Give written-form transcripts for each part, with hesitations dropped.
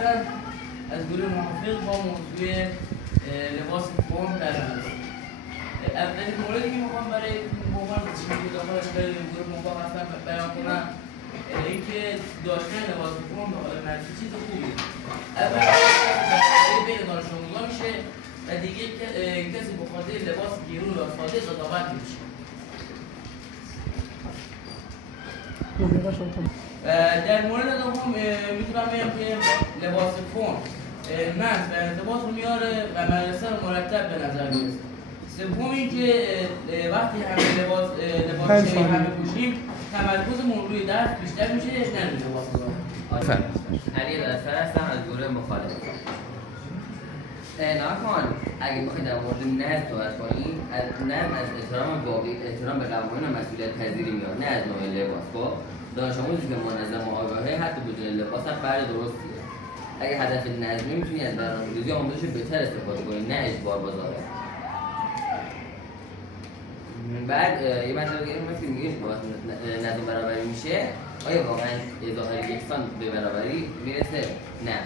هستن از گروه موافق با موضوع لباس فرم در مدرسه. اولین موردی که میخوام برای عنوان داخل گروه موافق هستن بیان کنم اینکه داشتن لباس فرم داخل مدرسه چیز خوبیه. اول بین دانش آموزان میشه و دیگه کسی به خاطر لباس گیرون یا ساده قضاوت نمیشه. در مورد دوم میتونم بگم که لباس فرم نظم و انضباط رو میاره و مدرسه رو مرتب به نظر میرسه. سوم اینکه وقتی همه لباس همه پوشیم تمرکزمون روی درس بیشتر میشه نه روی لباس. علی دستر هستم از گروه مخالف. ناکن اگه بخواید در مورد نظم صحبت کنیم، نظم از احترام به قوانین و مسئولیت پذیری میاد، نه از نوع لباس. خب دانش آموزی که منظم و آگاهه حتی بدون لباس هم فرد درستیه. اگه هدف نظمی میتونی از برنامه‌ریزی آموزش بهتر استفاده کنی، نه اجبار با ظاهر. بعد یه مسئله دیگه که میگه نظم برابری میشه، آیا واقعا ظاهر یکسان به برابری میرسه؟ نه.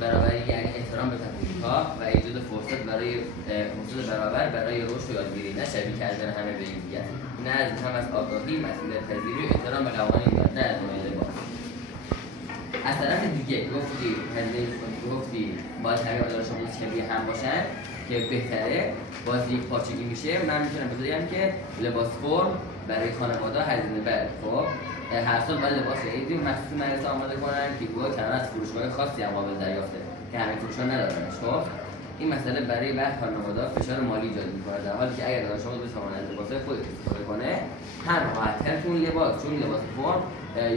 برابری یعنی احترام به تفاوت‌ها و ایجاد فرصت برابر برای رشد و یادگیری، نه شبیه کردن همه به یکدیگر. نظم هم از آگاهی، مسئولیت پذیری و احترام به قوانین میاد، نه از نوع لباس. از طرف دیگه گفتی باید همه دانش آموز شبیه هم باشن که بهتره، باز یک پارچگی میشه. من میتونم بگم که لباس فرم برای خانواده هزینه بره. خب هر سال باید لباس عیدی مخصوص مدرسه آماده کنن که گویا کنار از فروشگاه خاصی هم قابل دریافته که همه فروشگاه ندارنش. خب این مسئله برای بعضی خانواده فشار مالی ایجاد میکنه، در حالی که اگر دانش آموز بتونه از لباسای خودش استفاده کنه هم راحت‌تر چون لباس فرم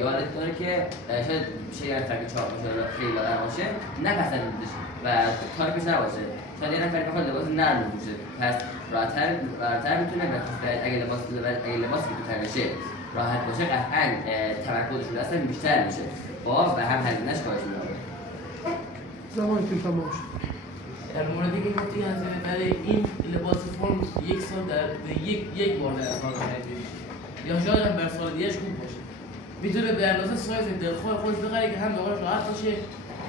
یادت داره که شاید یه نفر که چاق باشه یا خیلی لاغر باشه نپسند بشه و کاری پیش نباشه. شاید یه نفر که بخواد لباس نرم بپوشه، پس راحت‌تر میتونه اگه لباسی که تو تنشه راحت باشه قطعاً تمرکزش رو اصلا بیشتر میشه و هم هزینه‌اش کاهش می‌یابه. زمانی که تمام شد. در موردی که گفتی برای این لباس فرم یک سال در یک بار در سال خریده میشه یا شاید هم بر سال دیگه‌اش خوب باشه. میتونه به اندازه سایز دلخواه خودش بخره که هم دوباره راحت باشه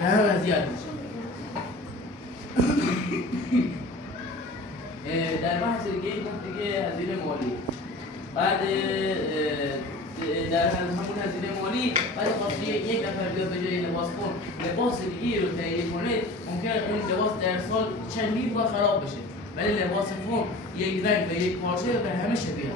و هم اذیت نشه. در بحث دیگه گفتی که هزینه مالی. بعد در همون هزینه مالی بعد خواستی یک نفر بیاد به جای لباس فرم لباس دیگه رو تهیه کنه، ممکنه اون لباس در سال چندین بار خراب بشه، ولی لباس فرم یک رنگ و یک پارچه به همه شبیه